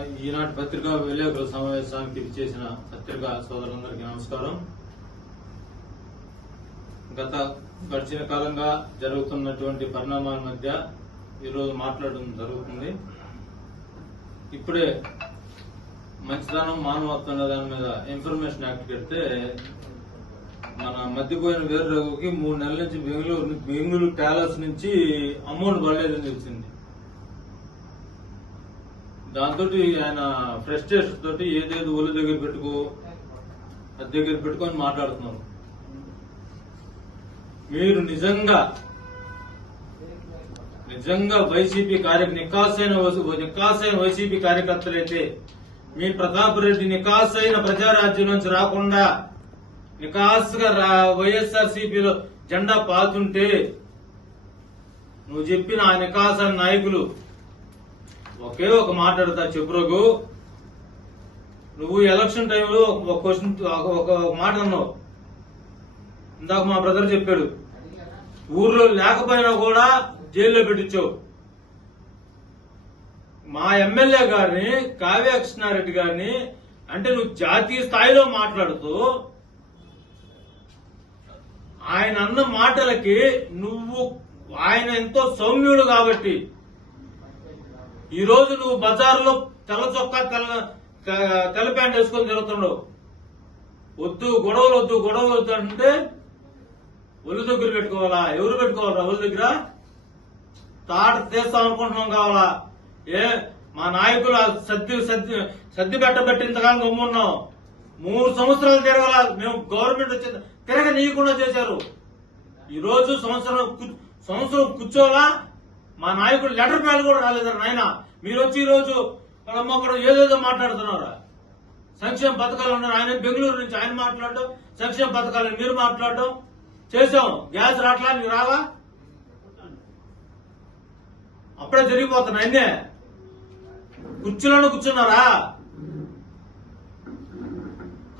ఈనాటి పత్రికా విలేకరుల సమావేశానికి చేసిన పత్రికా సోదరులందరికీ నమస్కారం. గత గడిచిన కాలంగా జరుగుతున్నటువంటి పరిణామాల మధ్య ఈరోజు మాట్లాడడం జరుగుతుంది. ఇప్పుడే మంచిదనం మానవత్వం దాని మీద ఇన్ఫర్మేషన్ యాక్ట్ పెడితే మన మధ్యపోయిన వేరు రఘుకి మూడు నెలల నుంచి బెంగళూరు బెంగళూరు ప్యాలెస్ నుంచి అమౌంట్ పడలేదని తెలిసింది. దాంతో ఆయన ఫ్రస్ట్రేషన్ తోటి ఏదేది ఒళ్ళు దగ్గర పెట్టుకో అది దగ్గర పెట్టుకొని మాట్లాడుతున్నారు మీరు నిజంగా నిజంగా వైసీపీ కార్య నికాసైన నికాసైన వైసీపీ కార్యకర్తలైతే మీ ప్రతాప్ రెడ్డి నికాసైన ప్రజారాజ్యం నుంచి రాకుండా నికాసుగా రా- వైఎస్ఆర్ సిపిలో జెండా పాతుంటే నువ్వు చెప్పిన ఆ నికాసైన నాయకులు ఒకే ఒక మాట్లాడతా చెప్పురకు నువ్వు ఎలక్షన్ టైంలో ఒక క్వశ్చన్ ఒక ఒక మాట అన్నావు. ఇందాక మా బ్రదర్ చెప్పాడు. ఊర్లో లేకపోయినా కూడా జైల్లో పెట్టించావు. మా ఎమ్మెల్యే గారిని కావ్య కృష్ణారెడ్డి గారిని అంటే నువ్వు జాతీయ స్థాయిలో మాట్లాడుతూ ఆయన అన్న మాటలకి నువ్వు ఆయన ఎంతో సౌమ్యుడు కాబట్టి ఈ రోజు నువ్వు బజారులో తెల్ల చొక్కా తెల్ల తెల్ల ప్యాంట్ వేసుకొని తిరుగుతున్నావు. వద్దు గొడవలు వద్దు గొడవలు వద్దు అంటే ఒళ్ళు దగ్గర పెట్టుకోవాలా? ఎవరు పెట్టుకోవాలా ఒళ్ళు దగ్గర? తాట తీస్తాం అనుకుంటున్నాం కావాలా? ఏ మా నాయకులు సర్ది సర్ది సర్ది పెట్టబెట్టి ఇంతకాలం గమ్మున్నాం. మూడు సంవత్సరాలు తిరగల మేము గవర్నమెంట్ వచ్చింది తిరగనీయకుండా చేశారు. ఈ రోజు సంవత్సరం కు- సంవత్సరం కూర్చోవాలా? మా నాయకుడు లెటర్ ప్యాడ్ కూడా రాలేదన్నారు నాయన. మీరు వచ్చి ఈ రోజు ఏదేదో మాట్లాడుతున్నారు? సంక్షేమ పథకాలు ఉన్నారు ఆయన బెంగళూరు నుంచి ఆయన మాట్లాడడం సంక్షేమ పథకాలు మీరు మాట్లాడడం చేసాం గ్యాస్ రాట్లా నీ రావా? అప్పుడే జరిగిపోతున్నా అన్నే. కుర్చీలోనే కూర్చున్నారా?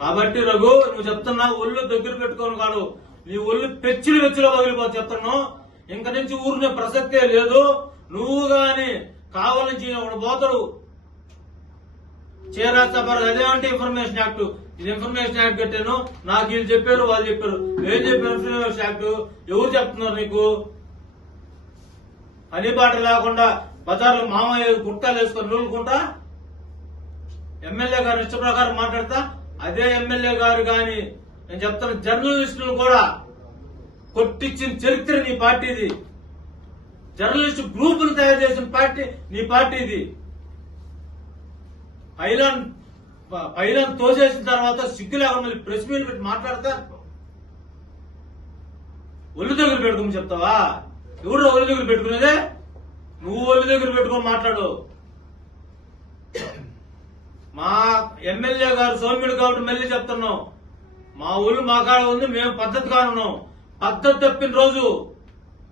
కాబట్టి రఘు నువ్వు చెప్తున్నా ఒళ్ళు దగ్గర పెట్టుకోను కాదు. నీ ఒళ్ళు పెచ్చిలు వెచ్చిలో పగిలిపోతే చెప్తున్నావు ఇంక నుంచి ఊరినే ప్రసక్తే లేదు. నువ్వు గాని కావాలని ఒకడు పోతాడు. అదే అంటే ఇన్ఫర్మేషన్ యాక్ట్ ఇది ఇన్ఫర్మేషన్ యాక్ట్ పెట్టాను నాకు వీళ్ళు చెప్పారు వాళ్ళు చెప్పారు. ఏం చెప్పారు? ఇన్ఫర్మేషన్ యాక్ట్ ఎవరు చెప్తున్నారు నీకు? పని పాట లేకుండా బజార్లో మామయ్య గుట్టాలు వేసుకొని నూలుకుంటా? ఎమ్మెల్యే గారు ఇష్ట ప్రకారం మాట్లాడతా? అదే ఎమ్మెల్యే గారు కానీ నేను చెప్తాను జర్నలిస్టులు కూడా కొట్టించిన చరిత్ర నీ పార్టీది. జర్నలిస్ట్ గ్రూపులు తయారు చేసిన పార్టీ నీ పార్టీది. పైలాన్ పైలాన్ తోసేసిన తర్వాత సిగ్గు లేకుండా ప్రెస్ మీట్ పెట్టి మాట్లాడతా. ఒళ్ళు దగ్గర పెట్టుకోమని చెప్తావా? ఎవరు ఒళ్ళు దగ్గర పెట్టుకునేదే? నువ్వు ఒళ్ళు దగ్గర పెట్టుకొని మాట్లాడు. మా ఎమ్మెల్యే గారు సౌమ్యుడు కాబట్టి మళ్ళీ చెప్తున్నాం. మా ఒళ్ళు మా కాడ ఉంది మేము పద్ధతిగా ఉన్నాం. అద్దం తప్పిన రోజు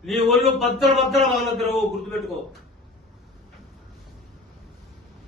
నీ ఒళ్ళు భద్ర భద్ర పగలద్దరు గుర్తుపెట్టుకో.